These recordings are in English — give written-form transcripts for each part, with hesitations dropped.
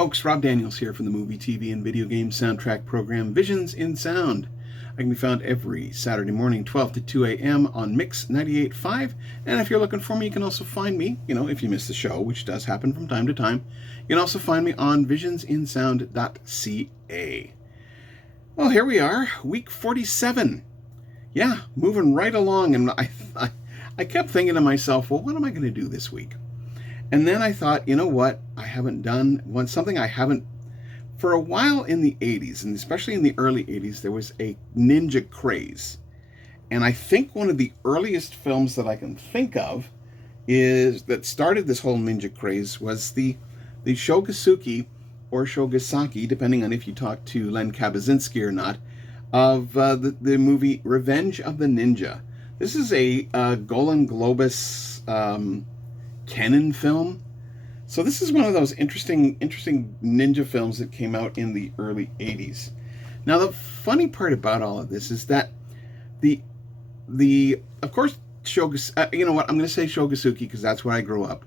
folks, Rob Daniels here from the movie, TV, and video game soundtrack program Visions in Sound. I can be found every Saturday morning, 12 to 2 a.m. on Mix 98.5. And if you're looking for me, you can also find me, if you miss the show, which does happen from time to time, you can also find me on visionsinsound.ca. Well, here we are, week 47. Yeah, moving right along. And I kept thinking to myself, well, what am I going to do this week? And then I thought, you know what? I haven't done something I haven't for a while in the 80s, and especially in the early 80s, there was a ninja craze. And I think one of the earliest films that I can think of that started this whole ninja craze was the Shogosuki or Shogasaki, depending on if you talk to Len Kabaczynski or not, of the movie Revenge of the Ninja. This is a Golan Globus Canon film. So this is one of those interesting ninja films that came out in the early 80s. Now the funny part about all of this is that the of course you know what, I'm going to say Shogosuki because that's where I grew up.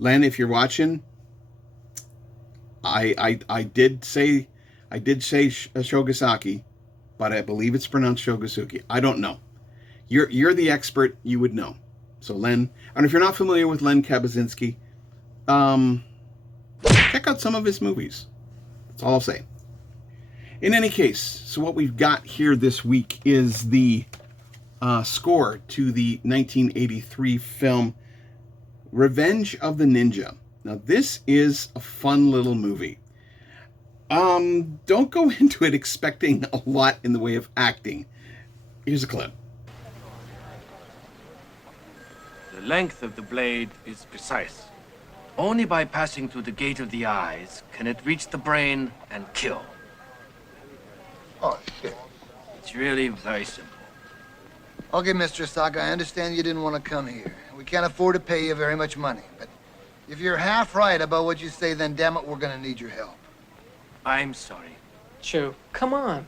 Len, if you're watching, I did say Shogasaki, but I believe it's pronounced Shogosuki. I don't know. You're the expert, you would know. So Len, and if you're not familiar with Len Kabaczynski, check out some of his movies. That's all I'll say. In any case, so what we've got here this week is the score to the 1983 film Revenge of the Ninja. Now this is a fun little movie. Don't go into it expecting a lot in the way of acting. Here's a clip. The length of the blade is precise. Only by passing through the gate of the eyes can it reach the brain and kill. Oh, shit. It's really very simple. Okay, Mr. Saka, I understand you didn't want to come here. We can't afford to pay you very much money, but if you're half right about what you say, then damn it, we're gonna need your help. I'm sorry. Joe, come on.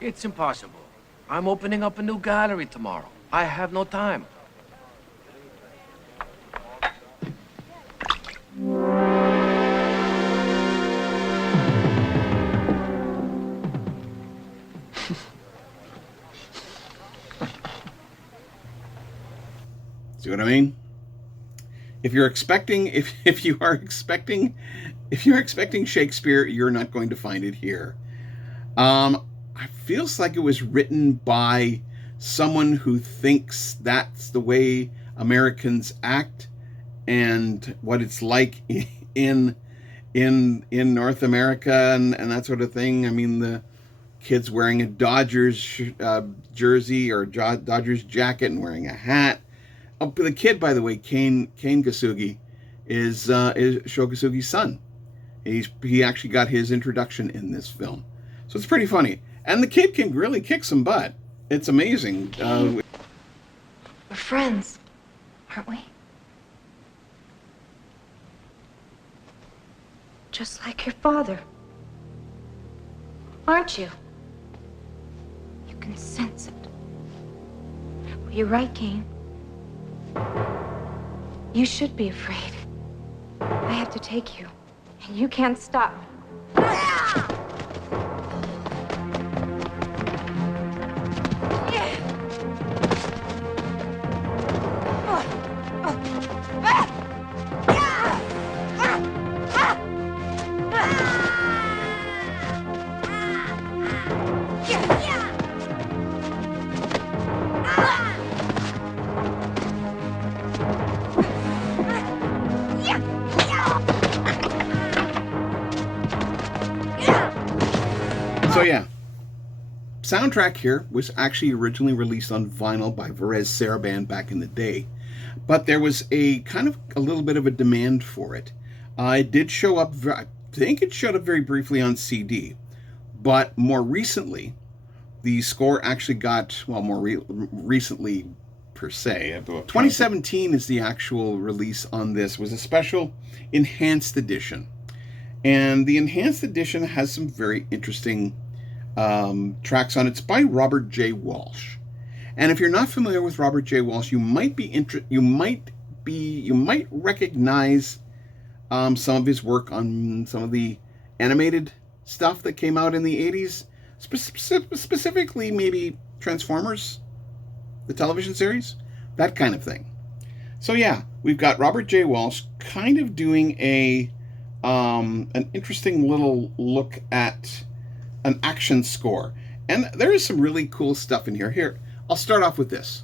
It's impossible. I'm opening up a new gallery tomorrow. I have no time. See what I mean? If you are expecting Shakespeare, you're not going to find it here. It feels like it was written by someone who thinks that's the way Americans act and what it's like in North America and that sort of thing. I mean, the kid's wearing a Dodgers jersey or Dodgers jacket and wearing a hat. Oh, but the kid, by the way, Kane Kasugi, is Shogosugi's son. He actually got his introduction in this film, so it's pretty funny. And the kid can really kick some butt. It's amazing. We're friends, aren't we? Just like your father, aren't you? You can sense it. Well, you're right, Kane. You should be afraid. I have to take you, and you can't stop me. So yeah, soundtrack here was actually originally released on vinyl by Varese Sarabande back in the day, but there was a little bit of a demand for it. It did show up, I think it showed up very briefly on CD, but more recently, the score actually got, recently per se, 2017 is the actual release on this, was a special enhanced edition. And the enhanced edition has some very interesting tracks on it. It's by Robert J. Walsh. And if you're not familiar with Robert J. Walsh, you might recognize some of his work on some of the animated stuff that came out in the 80s, specifically maybe Transformers, the television series, that kind of thing. So yeah, we've got Robert J. Walsh kind of doing an interesting little look at an action score. And there is some really cool stuff in here. Here, I'll start off with this.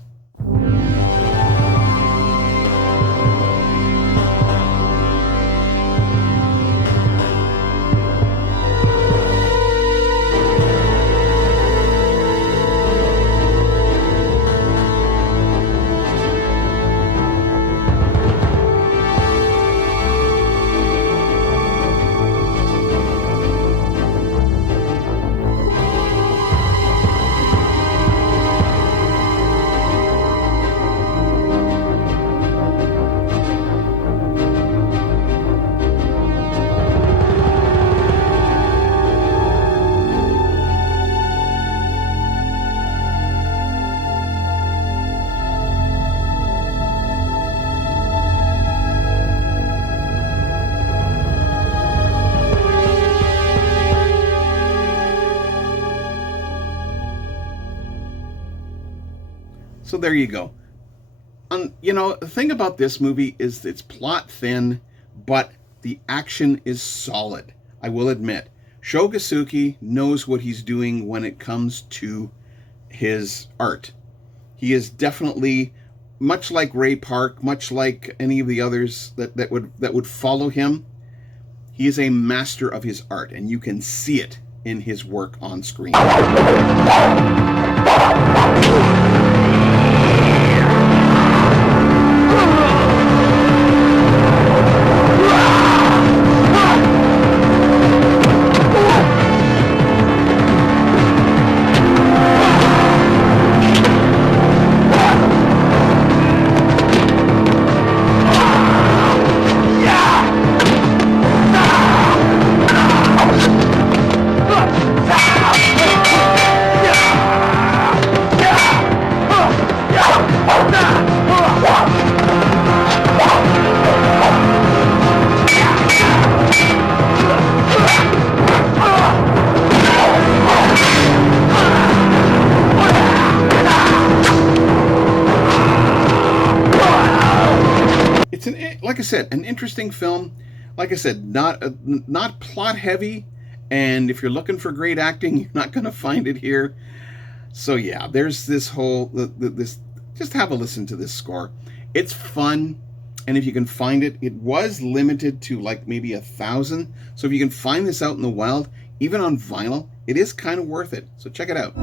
So there you go. The thing about this movie is it's plot thin, but the action is solid. I will admit, Sho Kosugi knows what he's doing when it comes to his art. He is definitely, much like Ray Park, much like any of the others that would follow him, he is a master of his art, and you can see it in his work on screen. Like I said, an interesting film. Like I said, not plot heavy, and if you're looking for great acting, you're not going to find it here. So yeah, there's this whole this. Just have a listen to this score. It's fun, and if you can find it, it was limited to like maybe 1,000. So if you can find this out in the wild, even on vinyl, it is kind of worth it. So check it out.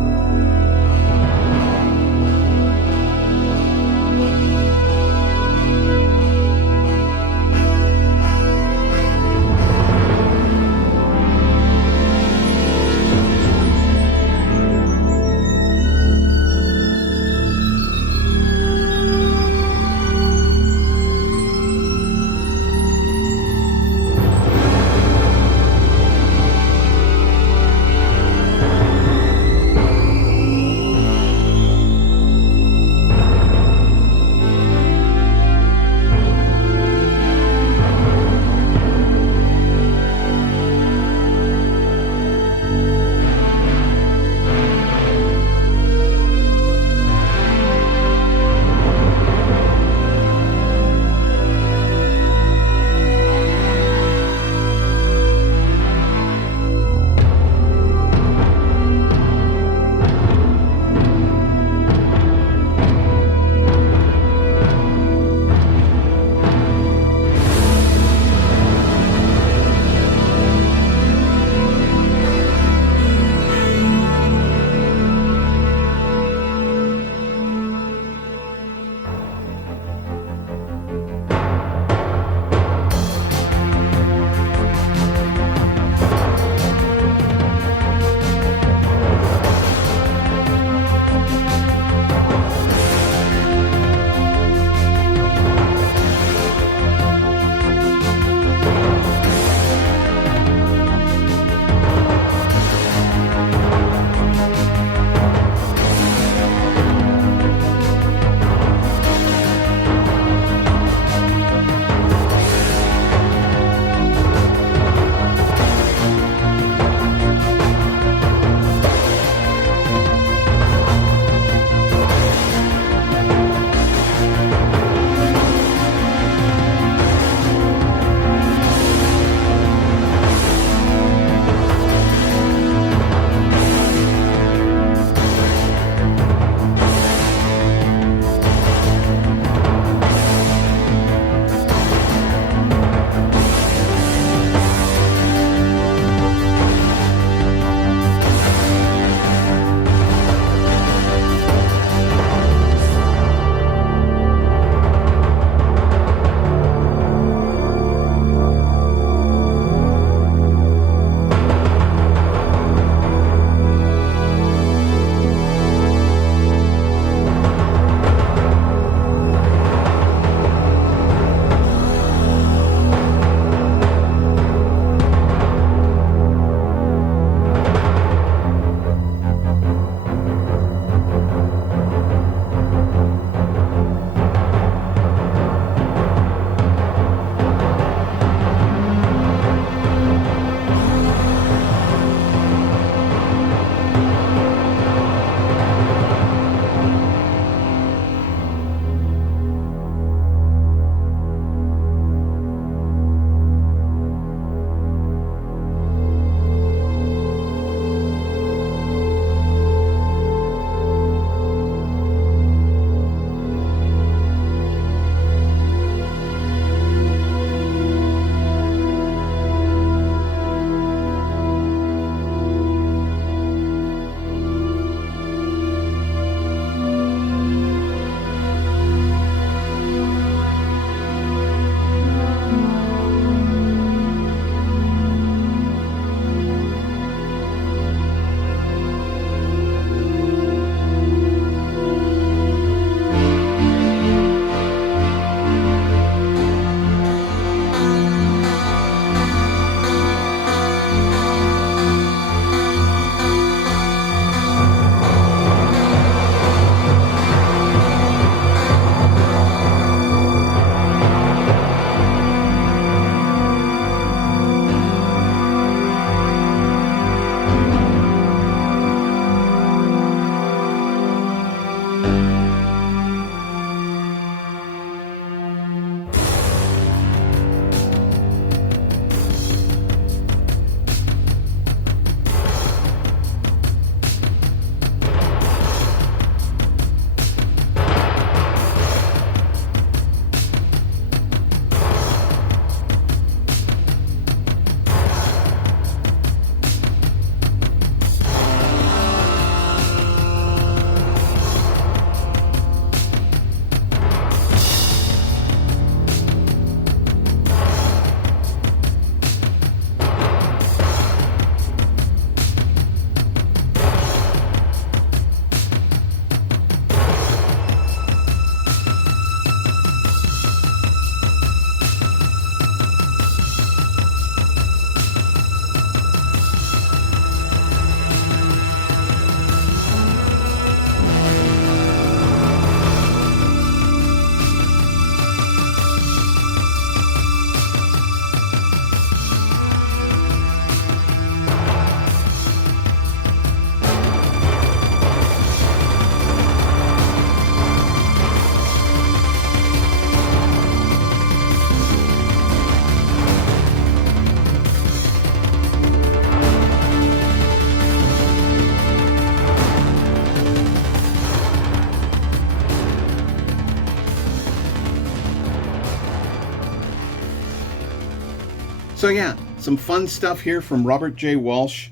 So yeah, some fun stuff here from Robert J. Walsh.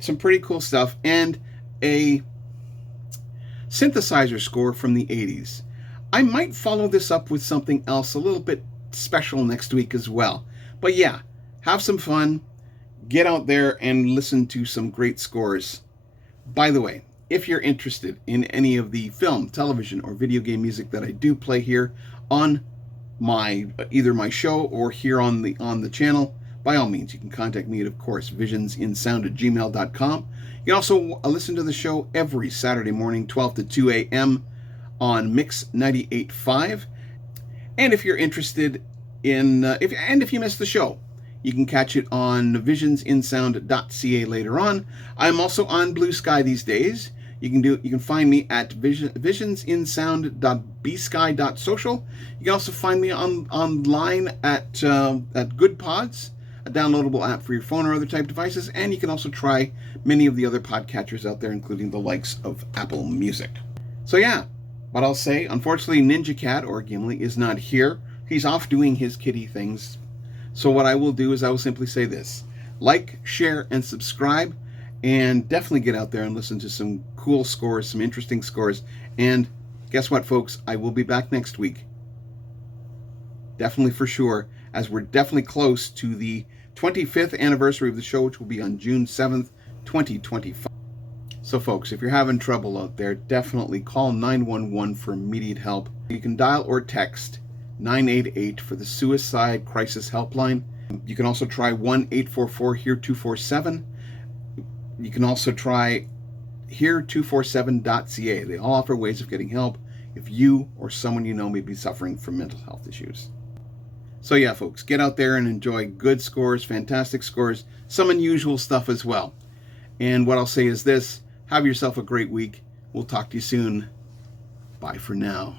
Some pretty cool stuff. And a synthesizer score from the 80s. I might follow this up with something else a little bit special next week as well. But yeah, have some fun. Get out there and listen to some great scores. By the way, if you're interested in any of the film, television, or video game music that I do play here on either my show or here on the channel, by all means, you can contact me at, of course, visionsinsound@gmail.com. You can also listen to the show every Saturday morning, 12 to 2 a.m. on Mix 98.5. And if you're interested in, if you missed the show, you can catch it on visionsinsound.ca later on. I'm also on Blue Sky these days. You can find me at visionsinsound.bsky.social. You can also find me online at Good Pods, a downloadable app for your phone or other type devices, and you can also try many of the other podcatchers out there, including the likes of Apple Music. So yeah, what I'll say, unfortunately, Ninja Cat, or Gimli, is not here. He's off doing his kitty things. So what I will do is I will simply say this: like, share, and subscribe, and definitely get out there and listen to some cool scores, some interesting scores. And guess what, folks? I will be back next week. Definitely, for sure, as we're definitely close to the 25th anniversary of the show, which will be on June 7th, 2025. So folks, if you're having trouble out there, definitely call 911 for immediate help. You can dial or text 988 for the Suicide Crisis Helpline. You can also try 1-844-HERE-247. You can also try HERE247.ca. They all offer ways of getting help if you or someone you know may be suffering from mental health issues. So yeah, folks, get out there and enjoy good scores, fantastic scores, some unusual stuff as well. And what I'll say is this: have yourself a great week. We'll talk to you soon. Bye for now.